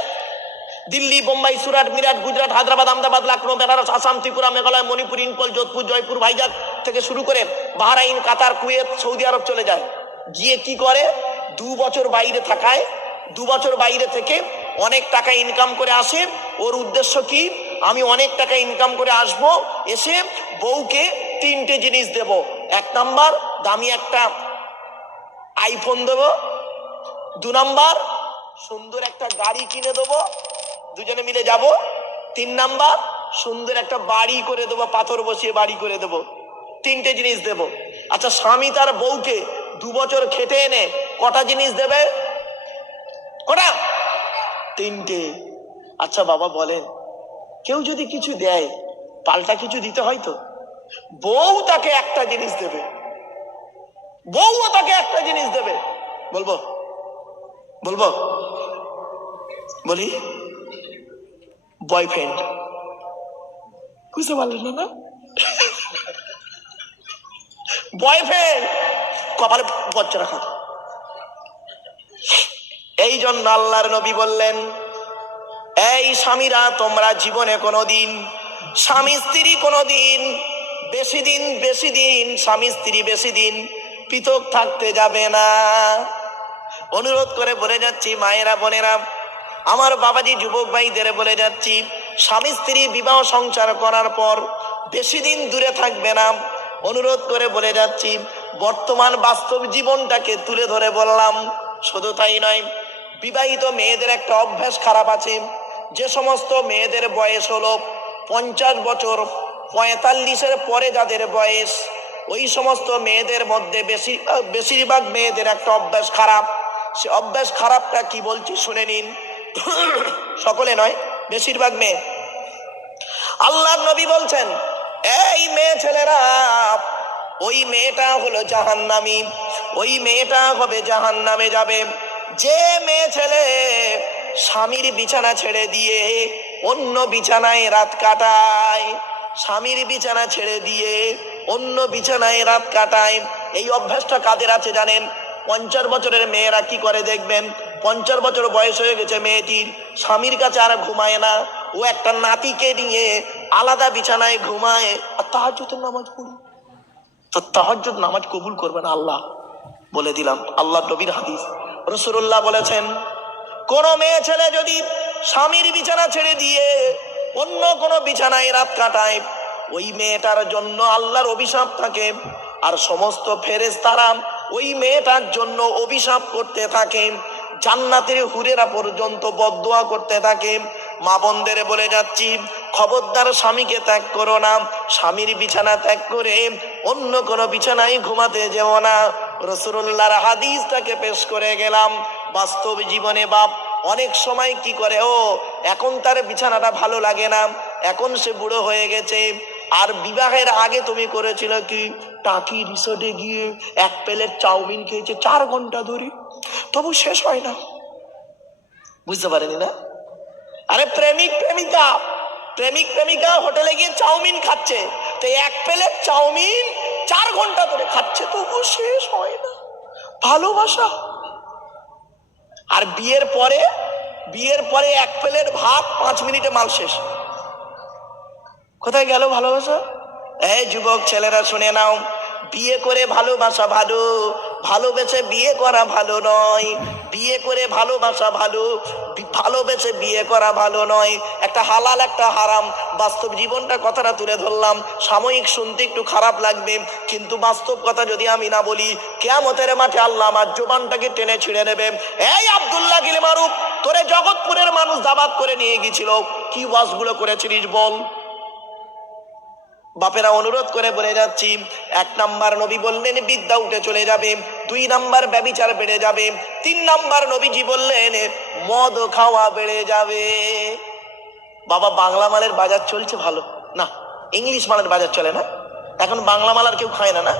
দিল্লি, বোম্বাই, সুরাট, মিরাট, গুজরাট, হায়দ্রাবাদ, আহমেদাবাদ, লখনৌ, বেনারস, আসাম, ত্রিপুরা, মেঘালয়, মণিপুর, ইম্ফল, যোধপুর, জয়পুর, ভাইজাগ থেকে শুরু করে বাহরাইন, কাতার, কুয়েত, সৌদি আরব চলে যায়। গিয়ে কি করে? 2 বছর বাইরে থাকায়, 2 বছর বাইরে থেকে অনেক টাকা ইনকাম করে আসে। ওর উদ্দেশ্য কি? আমি অনেক টাকা ইনকাম করে আসবো, এসে বউকে 3টে জিনিস দেব। 1 নাম্বার, দামি একটা আইফোন দেব। 2 নাম্বার, সুন্দর একটা গাড়ি কিনে দেবো, দুজনে মিলে যাব। 3 নাম্বার, সুন্দর একটা বাড়ি করে দেবো, পাথর বসিয়ে বাড়ি করে দেবো। 3টে জিনিস দেব। আচ্ছা, স্বামী তার বউকে 2 বছর খেটে এনে কটা জিনিস দেবে? কটা? 3টে। আচ্ছা বাবা বলেন, কেউ যদি কিছু দেয়, পাল্টা কিছু দিতে হয় তো? বউ তাকে একটা জিনিস দেবে, বউও তাকে একটা জিনিস দেবে। বলবো বলবো বলি বয়ফ্রেন্ড। বুঝতে পারলেন না? বয়ফ্রেন্ড কপালে বজ্র রাখা। এই জন্য আল্লাহর নবী বললেন, এই স্বামীরা তোমরা জীবনে কোনোদিন স্বামী স্ত্রী কোনোদিন বেশি দিন স্বামী স্ত্রী বেশি দিন পৃথক থাকতে যাবে না। অনুরোধ করে বলে যাচ্ছি মায়েরা বোনেরা, আমার বাবাজি যুবক ভাইদের বলে যাচ্ছি, স্বামী স্ত্রী বিবাহ সংসার করার পর বেশি দিন দূরে থাকবে না। অনুরোধ করে বলে যাচ্ছি, বর্তমান বাস্তব জীবনটাকে তুলে ধরে বললাম। শুধু তাই নয়, বিবাহিত মেয়েদের একটা অভ্যাস খারাপ আছে। যে সমস্ত মেয়েদের বয়স হলো 50 বছর, 45-এর পরে যাদের বয়স, ওই সমস্ত মেয়েদের মধ্যে বেশিরভাগ মেয়েদের একটা অভ্যাস খারাপ। সে অভ্যাস খারাপটা কি বলছি শুনে নিন। সকলে নয়, বেশিরভাগ মেয়ে। আল্লাহর নবী বলছেন, এই মেয়ে ছেলেরা, ওই মেয়েটা হলো জাহান্নামী, ওই মেয়েটা হবে জাহান্নামে যাবে। যে মেয়ে ছেলে স্বামীর বিছানা ছেড়ে দিয়ে অন্য বিছানায় রাত কাটায়, স্বামীর বিছানা ছেড়ে দিয়ে অন্য বিছানায় রাত কাটায়, এই অভ্যাসটা কাদের আছে জানেন? 50 বছরের মেয়েরা কি করে দেখবেন, 50 বছর বয়স হয়ে গেছে মেয়েটির, স্বামীর কাছে আর ঘুমায় না, ও একটা নাতিকে নিয়ে আলাদা বিছানায় ঘুমায়। আর তাহাজ্জুদের নামাজ পড়ি, তো তাহাজ্জুদ নামাজ কবুল করবে না আল্লাহ। বলে দিলাম, আল্লাহ নবীর হাদিস। রাসূলুল্লাহ বলেছেন, কোন মেয়ে ছেলে যদি স্বামীর বিছানা ছেড়ে দিয়ে অন্য কোন বিছানায় রাত কাটায়, ওই মেয়েটার জন্য আল্লাহর অভিশাপ থাকে। আর সমস্ত ফেরেশতারা ওই মেয়েটার জন্য অভিশাপ করতে থাকে, জান্নাতের হুরেরা পর্যন্ত বদদোয়া করতে থাকে। মা বোনদের বলে যাচ্ছি, খবরদার স্বামীকে ত্যাগ করো না, স্বামীর বিছানা ত্যাগ করে অন্য কোনো বিছানায় ঘুমাতে যেও না। রাসূলুল্লাহর হাদিসটাকে পেশ করে গেলাম। বাস্তব জীবনে বাপ অনেক সময় কি করে, ও এখন তার বিছানাটা ভালো লাগে না, এখন সে বুড়ো হয়ে গেছে। আর বিবাহের আগে তুমি করেছিল কি, টাকি রিসোর্টে গিয়ে 1 প্লেট চাউমিন খেয়েছে 4 ঘন্টা ধরে, তবু শেষ হয় না। বুঝতে পারেনি না? আরে প্রেমিক প্রেমিকা হোটেলে গিয়ে চাউমিন খাচ্ছে, তো 1 প্লেট চাউমিন 4 ঘন্টা ধরে খাচ্ছে, তবু শেষ হয় না। ভালোবাসা। আর বিয়ের পরে 1 প্লেট ভাত 5 মিনিটে মাল শেষ। কোথায় গেল ভালোবাসা? এই যুবক ছেলেরা শুনে নাও, বিয়ে করে ভালোবাসা ভালো, ভালোবেসে বিয়ে করা ভালো নয়। বিয়ে করে ভালোবাসা ভালো, ভালোবেসে বিয়ে করা ভালো নয়। একটা হালাল একটা হারাম, বাস্তব জীবনটা কথাটা তুলে ধরলাম। সাময়িক শুনতে একটু খারাপ লাগবে, কিন্তু বাস্তব কথা যদি আমি না বলি, কিয়ামতের মাঠে আল্লাহ আমার জবানটাকে টেনে ছিঁড়ে নেবে। এই আব্দুল্লাহ গিল মারুফ, তোরে জগৎপুরের মানুষ দাবাত করে নিয়ে গিয়েছিল, কি ওয়াজগুলো করেছিলিস বল? বাপেরা অনুরোধ করে বলে যাচ্ছি, 1 নাম্বার নবী বললেন বিদ্যা উঠে চলে যাবে, 2 নাম্বার ব্যভিচার বেড়ে যাবে, 3 নাম্বার নবীজি বললেন মদ খাওয়া বেড়ে যাবে। বাবা বাংলা মালের বাজার চলছে ভালো না, ইংলিশ মালের বাজার চলে না। এখন বাংলা মাল আর কেউ খায় না, না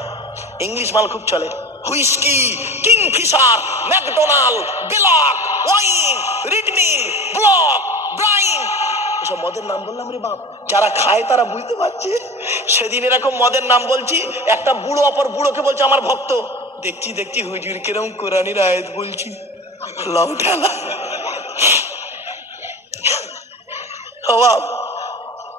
ইংলিশ মাল খুব চলে। হুইস্কি, কিংফিশার, ম্যাকডোনাল্ড, বেলাক, ওয়াইন, রিডমিল, ব্লক, ব্রাইন, এসব মদের নাম বললাম রে বাপ। যারা খায় তারা বুঝতে পারছে। সেদিন এরকম মদের নাম বলছি, একটা বুড়ো অপর বুড়োকে বলছে আমার ভক্ত। দেখছি হুজুর কিরম কোরআনের আয়াত বলছি, লাউ ঠেলা।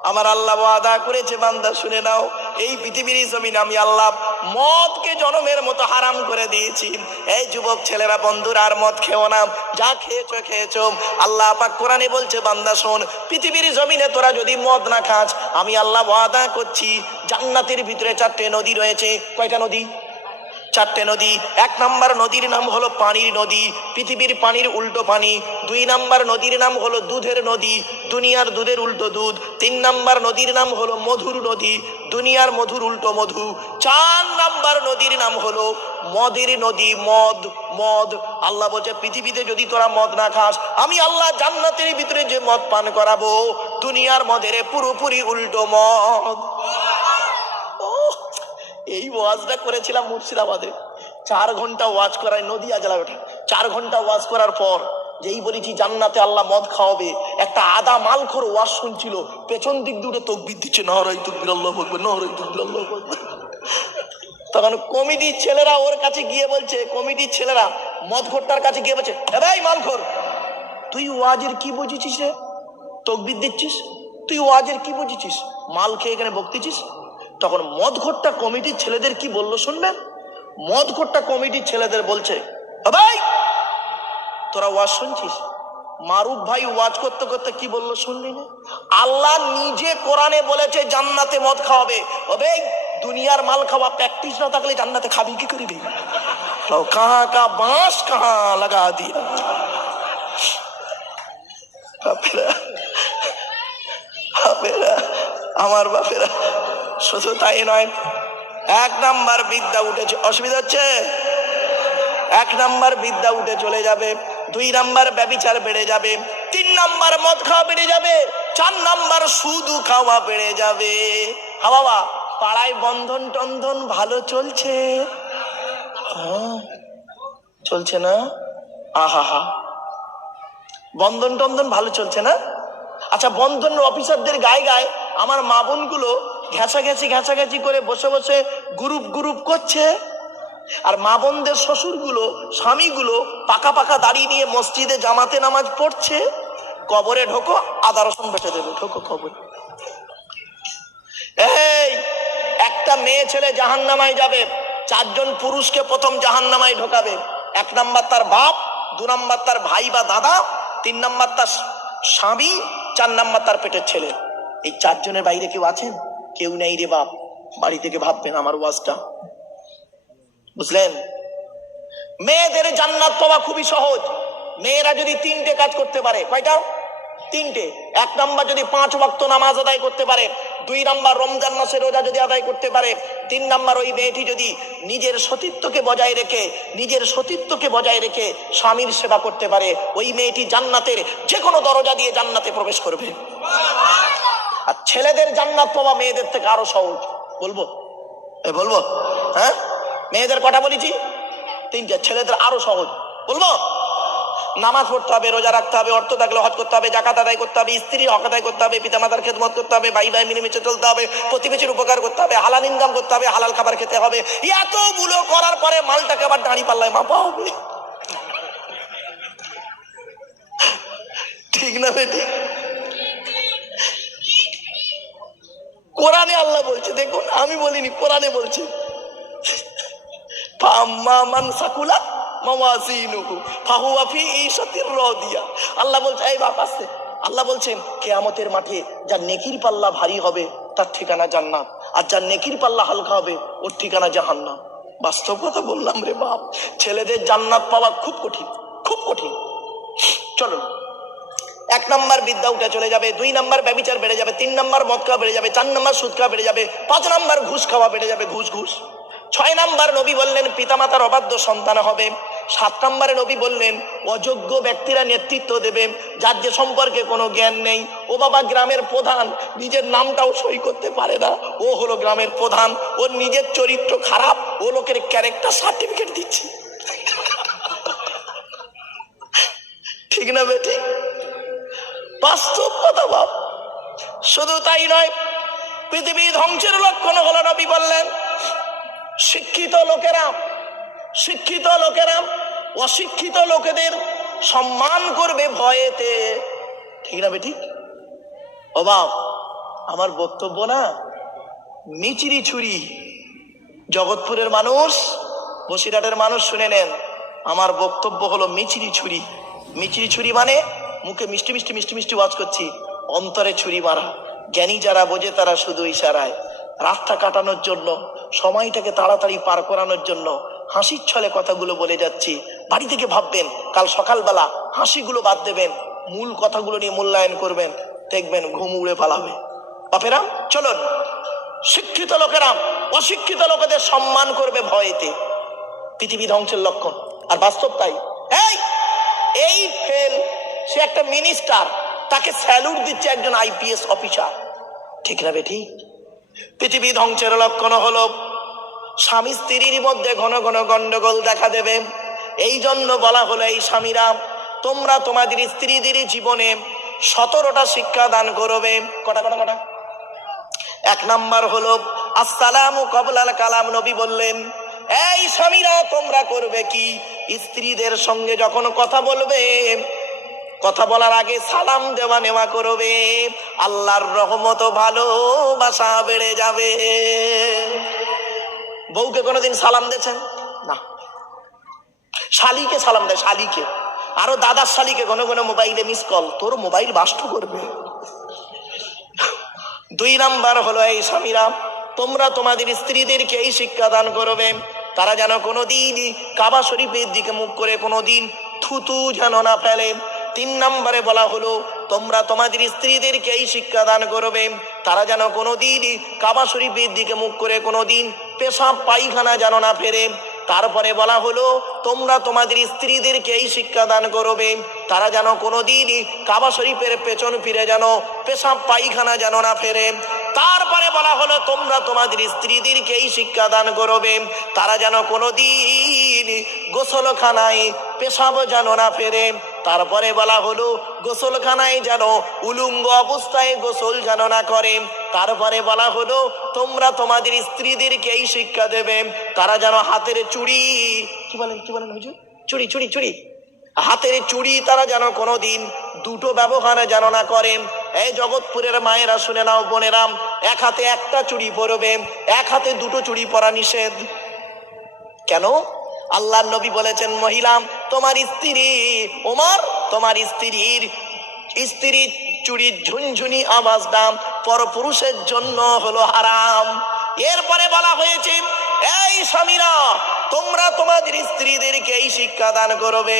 আমার আল্লাহ ওয়াদা করেছে, বান্দা শুনে নাও, এই পৃথিবীর জমিন আমি আল্লাহ মদকে জনমের মতো হারাম করে দিয়েছি। এই যুবক ছেলেরা বন্ধুরা, আর মদ খেও না, যা খেয়েছো। আল্লাহ পাক কোরআনে বলছে, বান্দা শোন, পৃথিবীর জমিনে তোরা যদি মদ না খাস, আমি আল্লাহ ওয়াদা করছি জান্নাতের ভিতরে 4টে নদী রয়েছে। কয়টা নদী? 4টে নদী। 1 নাম্বার নদীর নাম হলো পানির নদী, পৃথিবীর পানির উল্টো পানি। 2 নাম্বার নদীর নাম হলো দুধের নদী, দুনিয়ার দুধের উল্টো দুধ। 3 নাম্বার নদীর নাম হলো মধুর নদী, দুনিয়ার মধুর উল্টো মধু। 4 নাম্বার নদীর নাম হলো মদের নদী, মদ। আল্লাহ বলছে পৃথিবীতে যদি তোরা মদ না খাস, আমি আল্লাহ জান্নাতের ভিতরে যে মদ পান করাবো, দুনিয়ার মদের পুরোপুরি উল্টো মদ। এই ওয়াজটা করেছিলাম মুর্শিদাবাদে। 4 ঘন্টা ওয়াজ করায়, নদী আজলা ওঠা। 4 ঘন্টা ওয়াজ করার পর যেই বলেছি জান্নাতে আল্লাহ মদ খাওয়াবে, একটা আদা মালখোর ওয়াজ শুনছিল, পেছন দিক দূরে তকবির দিচ্ছে, নারাই তকবির আল্লাহু আকবার, নারাই তকবির আল্লাহু আকবার। তখন কমিটির ছেলেরা ওর কাছে গিয়ে বলছে, কমিটির ছেলেরা মদখোরটার কাছে গিয়ে বলছে, এ ভাই মালখোর, তুই ওয়াজের কি বুঝেছিস রে? তকবির দিচ্ছিস, তুই ওয়াজের কি বুঝেছিস? মাল খেয়ে এখানে বকতেছিস। তখন মদখোরটা কমিটির ছেলেদের কি বললো শুনবেন? মদখোরটা কমিটির ছেলেদের বলছে, ভাই তোরা ওয়াজ শুনছিস? মারুফ ভাই ওয়াজ করতে করতে কি বললো শুনলি না? আল্লাহ নিজে কোরআনে বলেছে জান্নাতে মদ খাওয়াবে। ওবে দুনিয়ার মাল খাওয়া প্র্যাকটিস না থাকলে জান্নাতে খাবি কি করবি? কাহা কা বাঁশ কাহা লাগা দিয়া। আমার বাপেরা, শুধু তাই নয়, 1 নাম্বার বিদ্যা উঠেছে, অসুবিধা হচ্ছে? 1 নাম্বার বিদ্যা উঠে চলে যাবে, 2 নাম্বার ব্যভিচার বেড়ে যাবে, 3 নাম্বার মদ খাওয়া বেড়ে যাবে, 4 নাম্বার সুদ খাওয়া বেড়ে যাবে। হা বাবা, পাড়ায় বন্ধন টন্ধন ভালো চলছে? চলছে না? আহা হা, বন্ধন টন্ধন ভালো চলছে না? আচ্ছা, বন্ধন অফিসারদের গায়ে গায়ে আমার মা বোনগুলো ঘেঁচাঘেঁচি করে বসে বসে গ্রুপ করছে, আর মা বোনদের শ্বশুরগুলো, স্বামীগুলো পাকা পাকা দাঁড়িয়ে নিয়ে মসজিদে জামাতে নামাজ পড়ছে। কবরে ঢোকো, আদা রসুন বেটে দেবে, ঢোকো কবরে। এই একটা মেয়ে ছেলে জাহান্নামায় যাবে, 4 জন পুরুষকে প্রথম জাহান্নামায় ঢোকাবে। 1 নাম্বার তার বাপ, 2 নাম্বার তার ভাই বা দাদা, 3 নাম্বার তার স্বামী, 4 নাম্বার তার পেটের ছেলে। এই 4 জনের বাইরে কেউ আছেন? কেউ নেই রে বাপ। বাড়ি থেকে ভাববেন আমার ওয়াজটা, বুঝলেন? মেয়েদের জান্নাত পাওয়া খুবই সহজ। মেয়েরা যদি 3টে কাজ করতে পারে, কয়টা? 3টে। 1 নাম্বার যদি 5 ওয়াক্ত নামাজ আদায় করতে পারে, 2 নাম্বার রমজান মাসের রোজা যদি আদায় করতে পারে, 3 নাম্বার ওই মেয়েটি যদি নিজের সতীত্বকে বজায় রেখে স্বামীর সেবা করতে পারে, ওই মেয়েটি জান্নাতের যে কোনো দরজা দিয়ে জান্নাতে প্রবেশ করবে। আর ছেলেদের জান্নাত পাওয়া মেয়েদের থেকে আরো সহজ। বলবো? হ্যাঁ, মেয়েদের কটা বলেছি? 3টে। ছেলেদের আরো সহজ। বলবো? নামাজ পড়তে হবে, রোজা রাখতে হবে, অর্থ থাকলে হজ করতে হবে, জাকাত আদায় করতে হবে, স্ত্রীর হক আদায় করতে হবে, পিতামাতার খেদমত করতে হবে, ভাই ভাই মিলেমিশে চলতে হবে, প্রতিবেশীর উপকার করতে হবে, হালাল ইনকাম করতে হবে, হালাল খাবার খেতে হবে। এতগুলো করার পরে মালটাকে আবার দাঁড়ি পাল্লায় মাপা হবে, ঠিক না বেটি? কোরআনে আল্লাহ বলছে, দেখুন, আমি বলিনি, কোরআনে বলছে, আল্লাহ বলছে, এই বাপ আসছে, আল্লাহ বলছেন কিয়ামতের মাঠে যার নেকির পাল্লা ভারী হবে তার ঠিকানা জান্নাত, আর যার নেকির পাল্লা হালকা হবে ওর ঠিকানা জাহান্নাম। বাস্তব কথা বললাম রে বাপ। ছেলেদের জান্নাত পাওয়া খুব কঠিন, খুব কঠিন। চলুন, 1 নাম্বার বিদ্যা উঠে চলে যাবে, 2 নাম্বার ব্যভিচার বেড়ে যাবে, 3 নাম্বার মদ খাওয়া বেড়ে যাবে, 4 নাম্বার সুদ খাওয়া বেড়ে যাবে, 5 নাম্বার ঘুষ খাওয়া বেড়ে যাবে, ঘুষ। 6 নাম্বার নবী বললেন পিতামাতার অবাধ্য সন্তান হবে। 7 নম্বরে নবী বললেন অযোগ্য ব্যক্তিরা নেতৃত্ব দেবে, যার যে সম্পর্কে কোনো জ্ঞান নেই। ও বাবা, গ্রামের প্রধান নিজের নামটাও সই করতে পারে না, ও হলো গ্রামের প্রধান, ওর নিজের চরিত্র খারাপ, ও লোকের ক্যারেক্টার সার্টিফিকেট দিচ্ছে, ঠিক না বেটি? বাস্তব কথা বাপ। শুধু তাই নয়, পৃথিবী ধ্বংসের লক্ষণ হলো, নবী বললেন শিক্ষিত লোকেরা অশিক্ষিত লোকেদের সম্মান করবে ভয়েতে, ঠিক না বেটি? ও বাপ, আমার বক্তব্য না মিচিরি ছুরি। জগৎপুরের মানুষ, বসিরহাটের মানুষ শুনে নেন, আমার বক্তব্য হলো মিচিরি ছুরি। মিচিরি ছুরি মানে মুখে মিষ্টি মিষ্টি ওয়াজ করছি, অন্তরে ছুরি মারা। জ্ঞানী যারা বোঝে তারা শুধু ইশারায়। রাতটা কাটানোর জন্য, সময়টাকে তাড়াতাড়ি পার করানোর জন্য হাসির ছলে কথাগুলো বলে যাচ্ছি। বাড়ি থেকে ভাববেন, কাল সকালবেলা হাসিগুলো বাদ দেবেন, মূল কথাগুলো নিয়ে মূল্যায়ন করবেন, দেখবেন ঘুম উড়ে পালাবে। বাপেরা চলুন, শিক্ষিত লোকেরা অশিক্ষিত লোকেদের সম্মান করবে ভয়েতে, পৃথিবী ধ্বংসের লক্ষণ। আর বাস্তব তাই। এই ফেল, সে একটা মিনিস্টার, তাকে স্যালুট দিচ্ছে একজন IPS অফিসার, ঠিক না বেটি? পৃথিবী ধ্বংসের লক্ষণ হলো স্বামী স্ত্রীর মধ্যে ঘন ঘন গন্ডগোল দেখা দেবে। এই জন্য বলা হলো, এই স্বামীরা তোমরা তোমাদের স্ত্রীদের জীবনে 17টা শিক্ষা দান করবে। কটা কটা কটা? 1 নাম্বার হলো আসসালামু ক্বাবলাল কালাম। নবী বললেন, এই স্বামীরা তোমরা করবে কি, স্ত্রীদের সঙ্গে যখন কথা বলবে, কথা বলার আগে সালাম দেওয়া নেওয়া করবে। আল্লাহর রহমত ও ভালোবাসা বেড়ে যাবে। বউকে কোনোদিন সালাম দিয়েছেন? না। শালিকে সালাম দেয়, শালিকে। আরো দাদার শালিকে ঘন ঘন মোবাইলে মিস কল, তোর মোবাইল বাস্ট করবে। 2 নাম্বার হলো, এই স্বামীরা তোমরা তোমাদের স্ত্রীদেরকে এই শিক্ষা দান করবে, তারা যেন কোনোদিন কাবা শরীফের দিকে মুখ করে কোনোদিন থুতু যেন না ফেলে। 3 নম্বরে বলা হলো, তোমরা তোমাদের স্ত্রীদেরকে এই শিক্ষা দান করবে, তারা যেন কোনোদিন কাবা শরীফের দিকে মুখ করে কোনোদিন পেশাব পায়খানা যেন না ফেরে। তারপরে বলা হলো, তোমরা তোমাদের স্ত্রীদেরকে এই শিক্ষা দান করবে, তারা যেন কোনোদিন কাবা শরীফের পেছন ফিরে যেন পেশাব পায়খানা যেন না ফেরে। তারপরে বলা হলো, তোমরা তোমাদের স্ত্রীদেরকে এই শিক্ষা দান করবে, তারা যেন কোনোদিন গোসলখানায় পেশাব যেন না ফেরে। তারপরে বলা হলো, গোসলখানায় যেন উলঙ্গ অবস্থায় গোসল যেন না করে। তারপরে বলা হলো, তোমরা তোমাদের স্ত্রীদেরকে এই শিক্ষা দেবে, তারা যেন হাতের চুড়ি, কি বলেন হুজুর, চুড়ি চুড়ি চুড়ি, হাতের চুড়ি তারা যেন কোনোদিন দুটো ব্যবহার যেন না করে। এই জগৎপুরের মায়েরা শুনে নাও, বোনেরাম, এক হাতে একটা চুড়ি পরবে, এক হাতে দুটো চুড়ি পরা নিষেধ। কেন? আল্লাহর নবী বলেছেন, মহিলা তোমার স্ত্রী, ওমর তোমার স্ত্রীর চুড়ির ঝুনঝুনি আওয়াজ দাম পরপুরুষের জন্য হলো হারাম। এরপরে বলা হয়েছে, এই স্বামীরা তোমরা তোমাদের স্ত্রীদেরকে এই শিক্ষা দান করবে,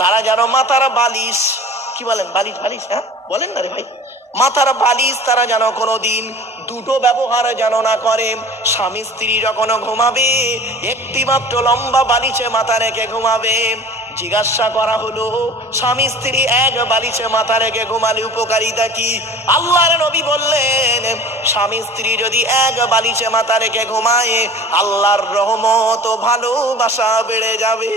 তারা যেন মাথার বালিশ, কি বলেন, বালিশ বালিশ, হ্যাঁ বলেন না রে ভাই, মাথার বালিশ তারা যেন কোনোদিন দুটো ব্যবহার যেন না করে। স্বামী স্ত্রী যখন ঘুমাবে একটি মাত্র লম্বা বালিশে মাথা রেখে ঘুমাবে। জিজ্ঞাসা করা হলো, স্বামী স্ত্রী এক বালিশে মাথা রেখে ঘুমালে উপকারিতা কি? আল্লাহর নবী বললেন, স্বামী স্ত্রী যদি এক বালিশে মাথা রেখে ঘুমায়, আল্লাহর রহমত ও ভালোবাসা বেড়ে যাবে।